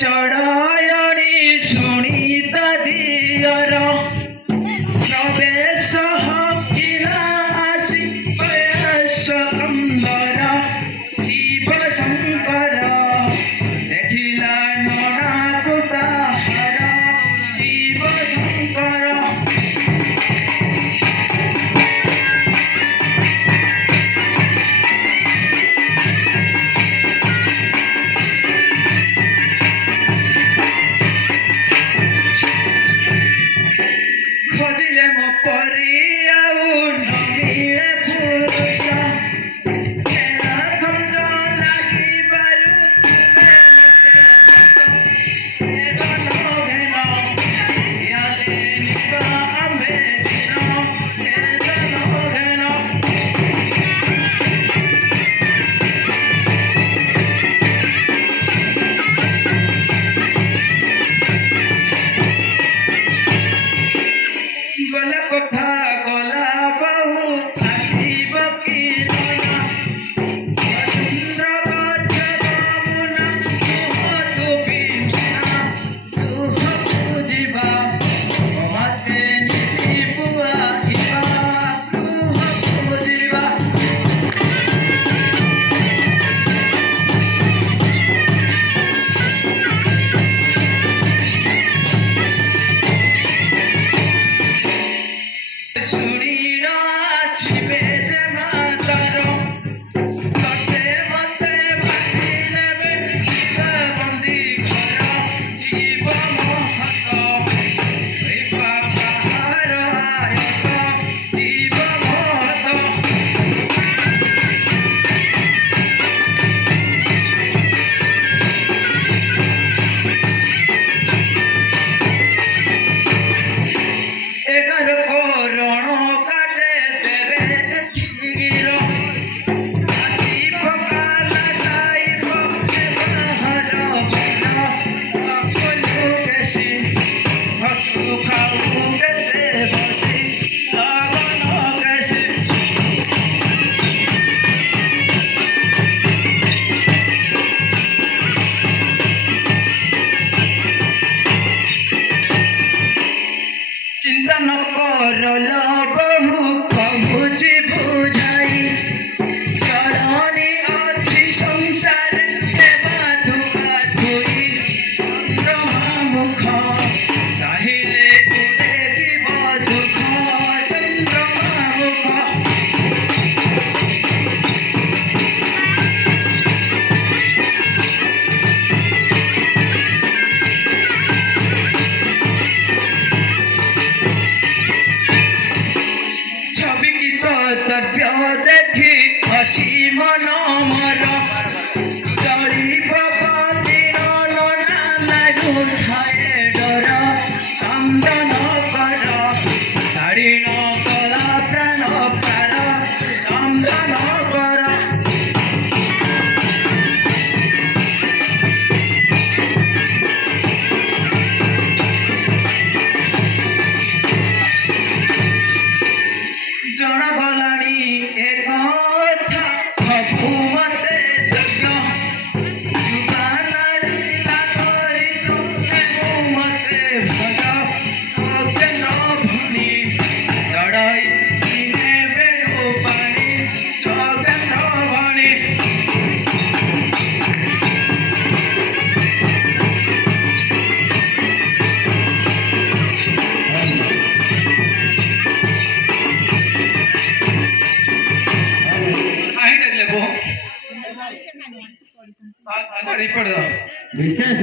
चढ़ायणी सुनीता दियर प्रवेश हकिला आसी कंदर शिव शंकर देखिला नड़ा तुताहर शिव शंकर खोजिले मो परी आउ नमिले पुरुष केना खंज लागी बारु तुमे मते घेन याले निबा आमे दिन घेन गला कथा गला बहु आसीब कि नना चंद्र गज बामुना तू बिना तू बुझिबा मते निधि पुआ इबा तू बुझिबा सुनीर आसिबे जे मातर तते मते बासी नेबे शिव बंदी कर जीव महत कृपा पहार आयत जीव महत एगार करण काटे देवे ठीगिर आसी पकाला साइब बाहर बन अकलु केसी हसु खाऊ केसे बसी लगन केसी चिंता न करल बहु कहुची बुझाई चढ़नी अच्छी संसार के बाधुआ धुई चंद्रमा मुख चाहिले उड़े दिव दुख चंद्रमा मुख छवि की कर्तव्य देखी अच्छी मन मर चढ़ी पपली नना लागू थाए डर चंदन कर शाड़ी न कला प्राण पार चंदन कर जण गलानी एक कथा खबु मते यज्ञ जुगानारी लागरी तुमे मते भज अज्ञान भनी चढ़ाई दिने बेणु पानी जगेन्द्र भणी विशेष